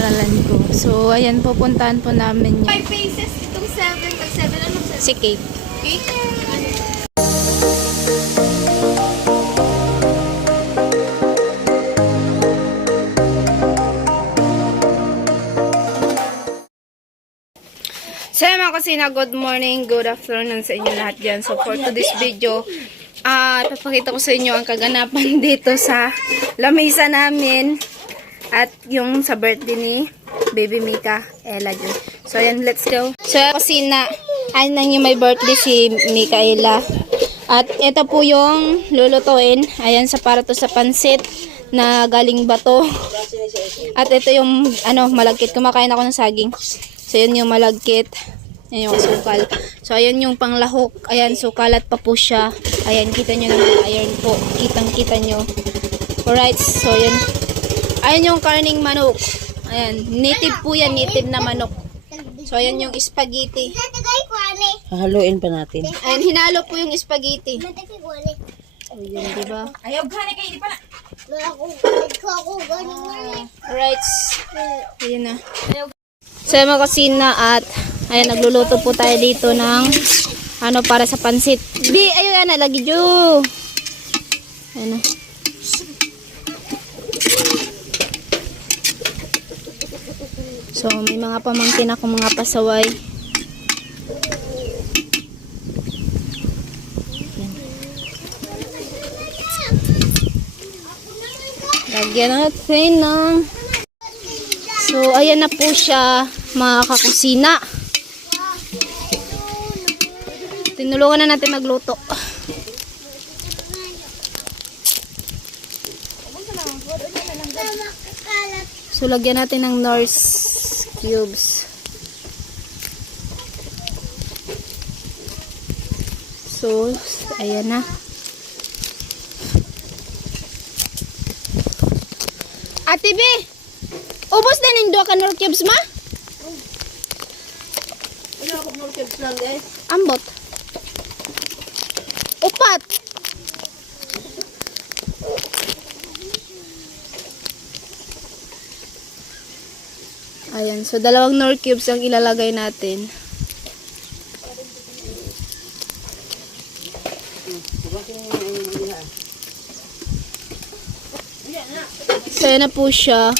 paaralan ko. So, ayan, pupuntahan po namin yun. 5 pesos itong 7. Pag 7, anong 7? Si Kate. Cake? So, mga kusina, good morning, good afternoon sa inyo lahat dyan. So, for today's video, ah, papakita ko sa inyo ang kaganapan dito sa lamesa namin at yung sa birthday ni Baby Mika Ella dyan. So, ayan, let's go. So, kusina, ano nang yung may birthday si Mikaela. At ito po yung lulutuin. Ayan, sa para to sa pansit na galing bato. At ito yung ano, malagkit. Kumakain ako ng saging. So, yan yung malagkit. Yan yung asukal. So, ayan yung panglahok. Ayan, sukalat pa po siya. Ayan, kita nyo naman. Ayan po. Kitang-kita nyo. Alright, so yan. Ayan yung karning manok. Ayan, native po yan. Native na manok. So, ayan yung spaghetti. Hahaluin pa natin. Ayan, hinalo po yung spaghetti. Ayan, di ba? Ayaw, gani kayo, di pa na. Alright. Ayan na. So, yung mga kusina at ayan, nagluluto po tayo dito ng ano para sa pansit. Bi, ayun na, lagi jo. Ayan na. So, may mga pamangkin ako mga pasaway. Lagyan natin ng So, ayan na po siya, mga kakusina. Tinulungan na natin magluto. So, lagyan natin ng Norse cubes. So, ayan na. Ate B! Ubos din yung dua ka Norse cubes ma? Wala ako more cubes lang guys. Ambot. Upat. Ayan, so dalawang nor cubes ang ilalagay natin. So, na po siya.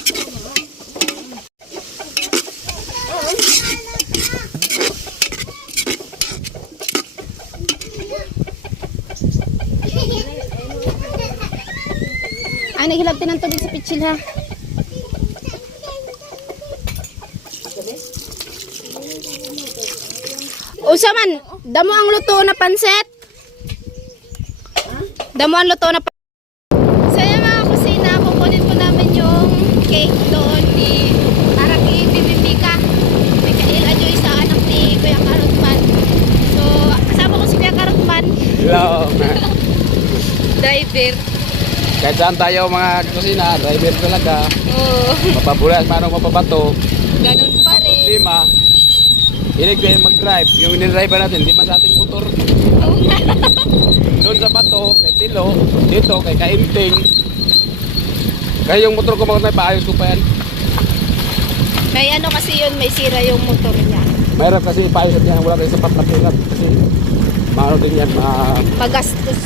Ay, naghilabtin ng tubig sa pitsil ha. Usa man, damo ang luto na pansit. Damo ang luto na pansit. So yan mga kusina, kukunin po namin yung cake doon ni para kay Bibi Mika. Mikael Ajoy sa anak ni Kuya Karutman. So, kasama ko si Kuya Karutman, Hello. driver. Kahit saan tayo mga kusina, driver talaga. Oo, Mapabulas, manong mapabato. ganun pa rin. Problema, hilig kayo mag-drive. Yung nidriver natin, di man sa ating motor. Doon sa bato, kay Tilo, dito, kay Kaimting. Kaya yung motor ko mga paayos ko pa yan. May ano kasi yun, may sira yung motor niya. Mahirap kasi ipaayos at yan, wala tayong sapat na pera. Kasi maano din yan, ma, Magastos.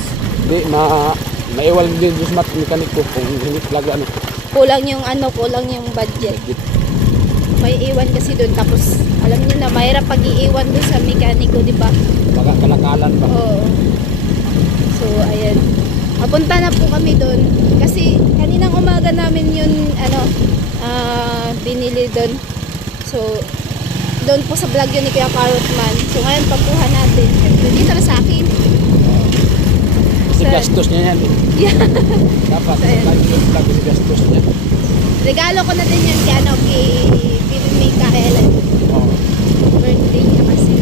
di, ma, maiwal din yung smart mechanic ko kung hindi talaga ano. Kulang yung ano, kulang yung budget. May iwan kasi doon. Tapos, alam niyo na, mahirap pag-iiwan doon sa mekaniko, di ba? Baka kalakalan pa. Oo. So, ayan. Papunta na po kami doon. Kasi, kaninang umaga namin yun, ano, ah, binili doon. So, doon po sa vlog yun ni Kuya Carrotman. So, ngayon, pagkuha natin. Dito na sa akin. Kasi gastos niya yan. eh. Yeah. Dapat, So, ayan. yung gastos niya. Regalo ko na din yun kay, ano, kay Bibi Mikaela. Oo. Birthday niya kasi.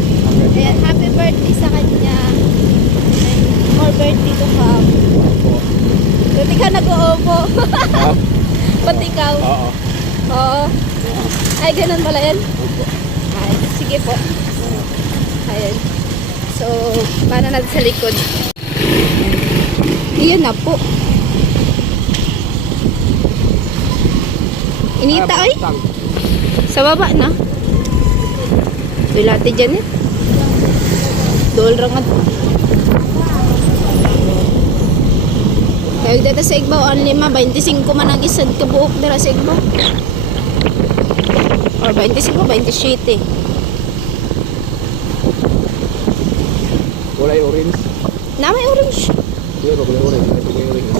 Okay. Ayan, happy birthday sa kanya. And more birthday to come. Opo. Buti ka nag-uupo. Ah, Ba't ikaw? Oo. Oo. Ay, ganun pala yan. Opo. Ay, sige po. Ayan. So, paano natin sa likod? Iyon na po. Inita, oy. Sa baba na. Dulati dyan eh. Dol rangat. Kaya dito sa Igbaw, ang lima, 25 man ang isad kabuok dira sa Igbaw. Or 25, 27. Kulay orange. Na may orange. Kulay orange. Kulay orange.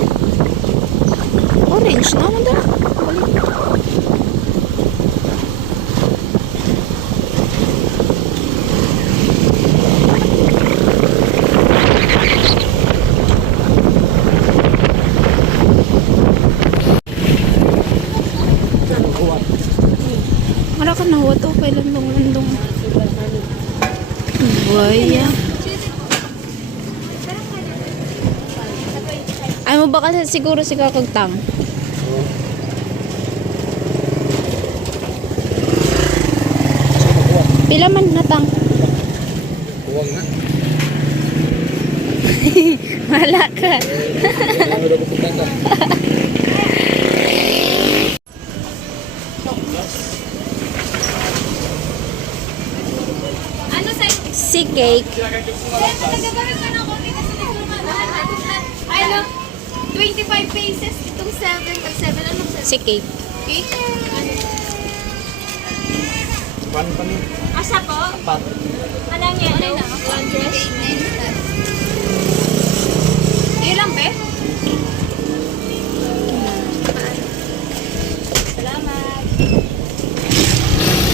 Orange naman dira. Mara ka na huwag to kay landong-landong. Buaya. Ay mo ba kasi siguro si kakagtang? Pila man natang? Huwag na. Wala ka. cake. Nagmamahal. Ano? 25 pesos. Itong 7. Pag 7, anong 7? Si cake. Cake? Ano? Pan yun. Asa po? Pat. Anong? Ano na? One dress? Yun lang, be? Salamat.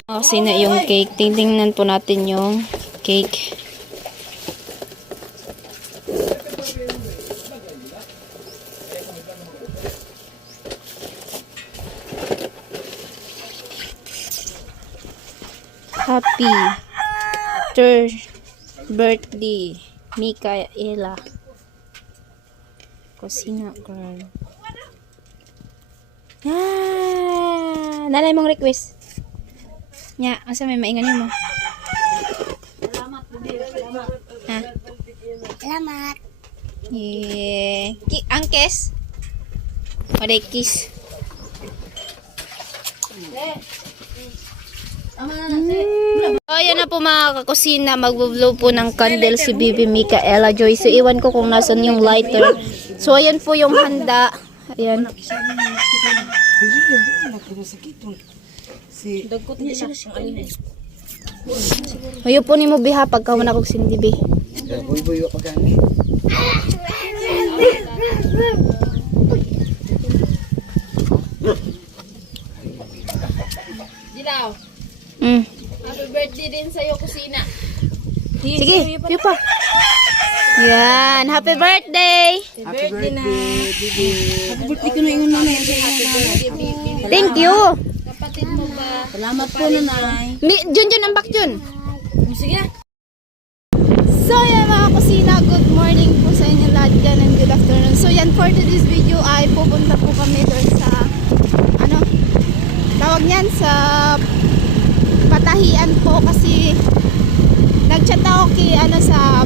Kasi na yung cake. Tingtingnan po natin yung cake. Happy third birthday, Mikaela. Kusina girl. Ah, nalay mong request. Nya, asa may mainganin mo? Ha? Salamat. Yeah. Ki ang kiss? O day kiss? Mm. So, ayan na po mga kakusina. Magbo-blow po ng candle si Bibi Micaela Joy. So, iwan ko kung nasan yung lighter. So, ayan po yung handa. Ayan. Ayaw po ni mo biha pagka wala kong sindibi. Buy-buy ka gani. Dilaw. Mm. Happy birthday din sa'yo, kusina. Sige, yun pa. Yan, happy birthday! Birthday ko na ingon na Thank you! Kapatid mo ba? Salamat po nanay. Jun, Jun, ambak Jun. Sige. So yan mga kusina, good morning po sa inyo lahat dyan and good afternoon. So yan, for today's video ay pupunta po kami doon sa, ano, tawag niyan sa patahian po kasi nagchat ako kay, ano, sa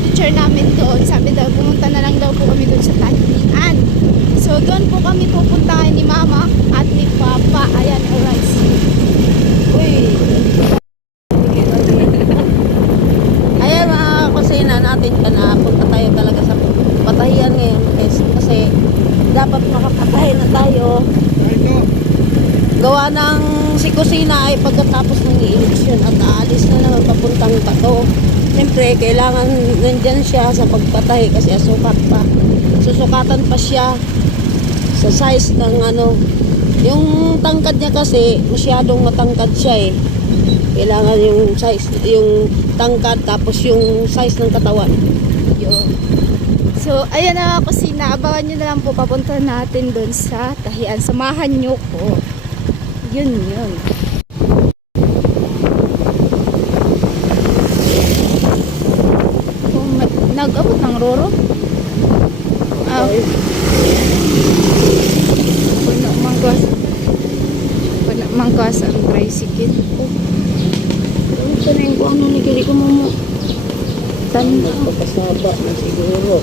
teacher namin doon. Sabi daw, pumunta na lang daw po kami doon sa tahian. So doon po kami pupuntahan ni mama at ni papa. Ayan, alright. Uy, Ayan mga kusina natin ka na punta tayo talaga sa patahian ngayon guys. Kasi dapat makapatay na tayo. Gawa ng si kusina ay pagkatapos ng eleksyon at aalis na naman papuntang Bato. Siyempre, kailangan nandyan siya sa pagpatay kasi asukat pa. Susukatan pa siya sa size ng ano. Yung tangkad niya kasi, masyadong matangkad siya eh. Kailangan yung size, yung tangkad tapos yung size ng katawan. Yun. So, ayan na mga kusina. Abangan nyo na lang po papunta natin doon sa tahian. Samahan nyo ko. Yun, yun. Oh, nag-abot ng roro? Ah. Wala manggas. Wala manggas ang tricycle. Oh. Ano pa na yung kung ano ni Kiri ko mo Tanda. Papasaba na siguro.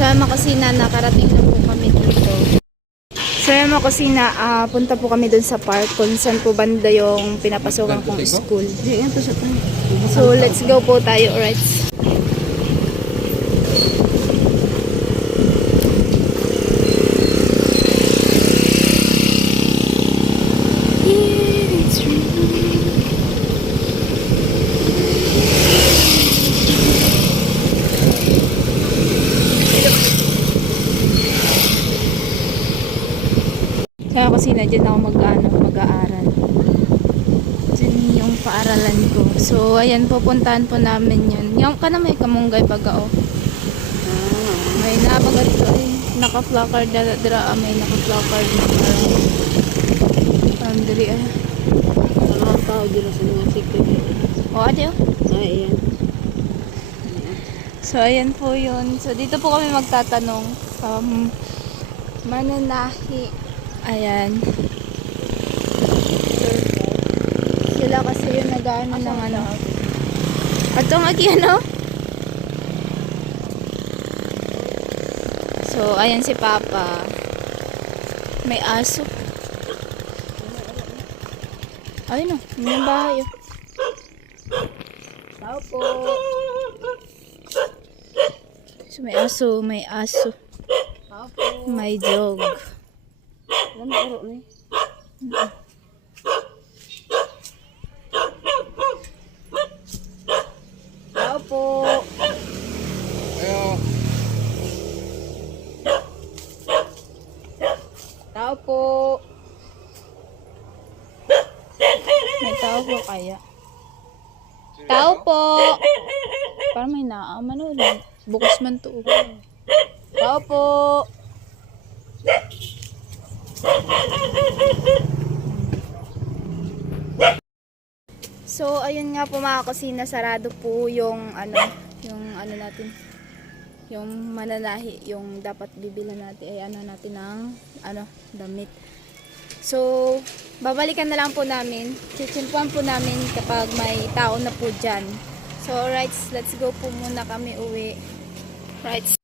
Sa Makasina, nakarating na po kami dito. Sa Makasina, ah, punta po kami dun sa park kung saan po banda yung pinapasokan kong school. So, let's go po tayo, alright? Kaya kasi na dyan ako mag-ano, mag-aaral. Dyan yung paaralan ko. So, ayan, pupuntahan po namin yun. Yung ka na may kamunggay pagka, oh. May nabagat ko, ay, naka-placard dala, dira, ah, may naka-placard na parang, parang ay. Mga tao dito sa mga secret. Oh, ate, oh. Ay, yan. So, ayan po yun. So, dito po kami magtatanong. Um, mananahi. Ayan. Sila kasi yung nag-ano ng ano. Ato nga ano? So, ayan si Papa. May aso. Ayun o, may bahay. oh. Tao po. So, may aso, may aso. Tao po. May dog. Ano aro ni? Tao po. Ayo. Tao po. May tao po kaya? Tao po! Parang may naaman o. Bukas man to. Tao po. So, ayun nga po mga kusina, sarado po yung ano, yung ano natin, yung mananahi, yung dapat bibilan natin ay ano natin ng ano, damit. So, babalikan na lang po namin. Chichimpuan po namin kapag may tao na po dyan. So, alright, let's go po muna kami uwi. Right.